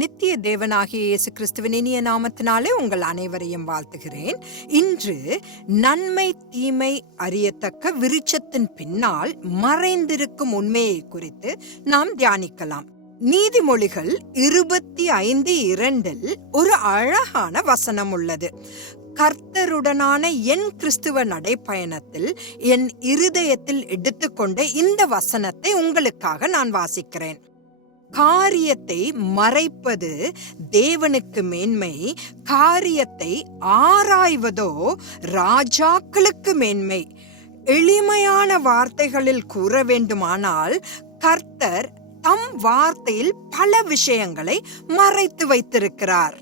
தேவனாகிய இயேசு கிறிஸ்துவின் இனிய நாமத்தினாலே உங்கள் அனைவரையும் வாழ்த்துகிறேன். இன்று நன்மை தீமை அறியத்தக்க விருட்சத்தின் பின்னால் மறைந்திருக்கும் உண்மையை குறித்து நாம் தியானிக்கலாம். நீதிமொழிகள் இருபத்தி ஐந்து இரண்டில் ஒரு அழகான வசனம் உள்ளது. கர்த்தருடனான என் கிறிஸ்துவ நடைப்பயணத்தில் என் இருதயத்தில் எடுத்துக்கொண்ட இந்த வசனத்தை உங்களுக்காக நான் வாசிக்கிறேன். காரியத்தை மறைப்பது தேவனுக்கு மேன்மை காரியத்தை ஆராய்வதோ ராஜாக்களுக்கு மேன்மை. எளிமையான வார்த்தைகளில் கூற வேண்டுமானால் கர்த்தர் தம் வார்த்தையில் பல விஷயங்களை மறைத்து வைத்திருக்கிறார்.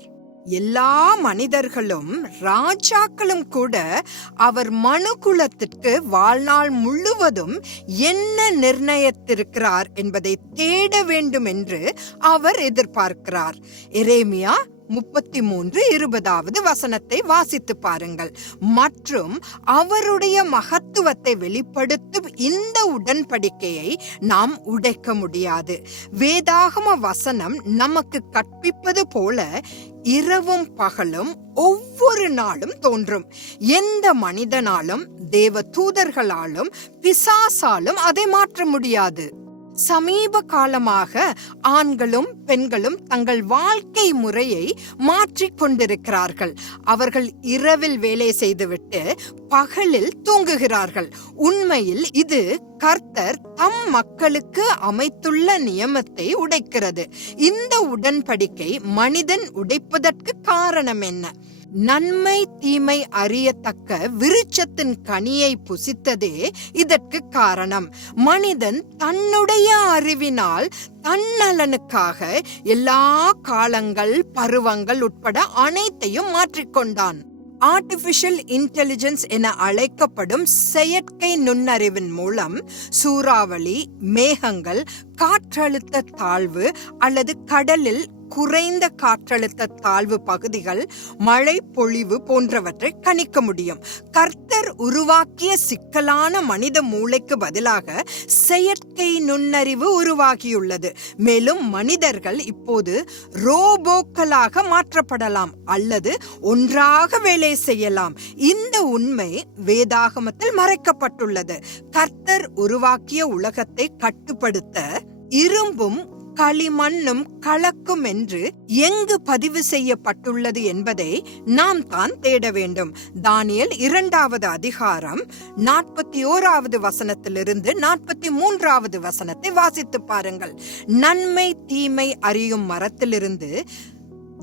எல்லா மனிதர்களும் ராஜாக்களும் கூட அவர் மனுகுலத்திற்கு வாழ்நாள் முழுவதும் என்ன நிர்ணயித்திருக்கிறார் என்பதை தேட வேண்டும் என்று அவர் எதிர்பார்க்கிறார். எரேமியா முப்பத்தி மூன்று இருபதாவது வசனத்தை வாசித்து பாருங்கள். மற்றும் அவருடைய மகத்துவத்தை வெளிப்படுத்தும் இந்த உடன்படிக்கையை நாம் உடைக்க முடியாது. வேதாகம வசனம் நமக்கு கற்பிப்பது போல இரவும் பகலும் ஒவ்வொரு நாளும் தோன்றும். எந்த மனிதனாலும் தேவ தூதர்களாலும் பிசாசாலும் அதை மாற்ற முடியாது. சமீப காலமாக ஆண்களும் பெண்களும் தங்கள் வாழ்க்கை முறையை மாற்றிக் கொண்டிருக்கிறார்கள் அவர்கள் இரவில் வேலை செய்துவிட்டு பகலில் தூங்குகிறார்கள். உண்மையில் இது கர்த்தர் தம் மக்களுக்கு அமைத்துள்ள நியமத்தை உடைக்கிறது. இந்த உடன்படிக்கை மனிதன் உடைப்பதற்கு காரணம் என்ன? நன்மை தீமை அறியத்தக்க விருட்சத்தின் கனியை புசித்ததே இதற்கு காரணம். மனிதன் தன்னுடைய அறிவினால் தன்னலனுக்காக எல்லா காலங்கள் பருவங்கள் உட்பட அனைத்தையும் மாற்றிக்கொண்டான். ஆர்டிபிஷியல் இன்டெலிஜென்ஸ் என அழைக்கப்படும் செயற்கை நுண்ணறிவின் மூலம் சூறாவளி மேகங்கள் காற்றழுத்த தாழ்வு அல்லது கடலில் குறைந்த காற்றழுத்த தாழ்வு பகுதிகள் மழை பொழிவு போன்றவற்றை கணிக்க முடியும். கர்த்தர் உருவாக்கிய சிக்கலான மனித மூளைக்கு பதிலாக செயற்கை நுண்ணறிவு உருவாகியுள்ளது. மேலும் மனிதர்கள் இப்போது ரோபோக்களாக மாற்றப்படலாம் அல்லது ஒன்றாக வேலை செய்யலாம். இந்த உண்மை வேதாகமத்தில் மறைக்கப்பட்டுள்ளது. கர்த்தர் உருவாக்கிய உலகத்தை கட்டுப்படுத்த இரும்பும் களிமண்ணும் கலக்கும் என்று எங்கு பதிவு செய்யப்பட்டுள்ளது என்பதை நாம் தான் தேட வேண்டும். தானியல் இரண்டாவது அதிகாரம் நாற்பத்தி ஓராவது வசனத்திலிருந்து நாற்பத்தி மூன்றாவது வசனத்தை வாசித்து பாருங்கள். நன்மை தீமை அறியும் மரத்திலிருந்து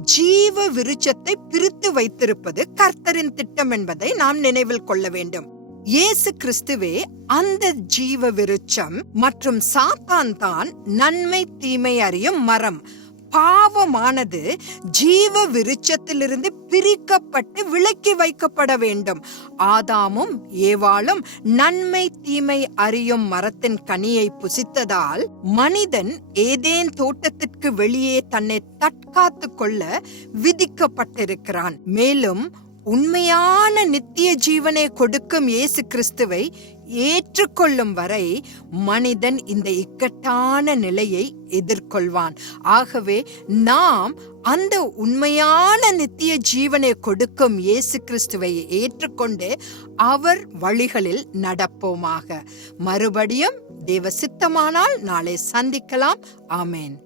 ஜீவ விருட்சத்தை பிரித்து வைத்திருப்பது கர்த்தரின் திட்டம் என்பதை நாம் நினைவில் கொள்ள வேண்டும். இயேசு கிறிஸ்துவே அந்த ஜீவ விருட்சம் மற்றும் சாத்தான் தான் நன்மை தீமை அறியும் மரம். பாவமானது ஜீவ விருட்சத்திலிருந்து பிரிக்கப்பட்டு விலக்கி வைக்கப்பட வேண்டும். ஆதாமும் ஏவாளும் நன்மை தீமை அறியும் மரத்தின் கனியை புசித்ததால் மனிதன் ஏதேன் தோட்டத்திற்கு வெளியே தன்னை தற்காத்து கொள்ள விதிக்கப்பட்டிருக்கிறான். மேலும் உண்மையான நித்திய ஜீவனை கொடுக்கும் இயேசு கிறிஸ்துவை ஏற்றுக்கொள்ளும் வரை மனிதன் இந்த இக்கட்டான நிலையை எதிர்கொள்வான். ஆகவே நாம் அந்த உண்மையான நித்திய ஜீவனை கொடுக்கும் இயேசு கிறிஸ்துவை ஏற்றுக்கொண்டு அவர் வழிகளில் நடப்போமாக. மறுபடியும் தேவ சித்தமானால் நாளை சந்திக்கலாம். ஆமேன்.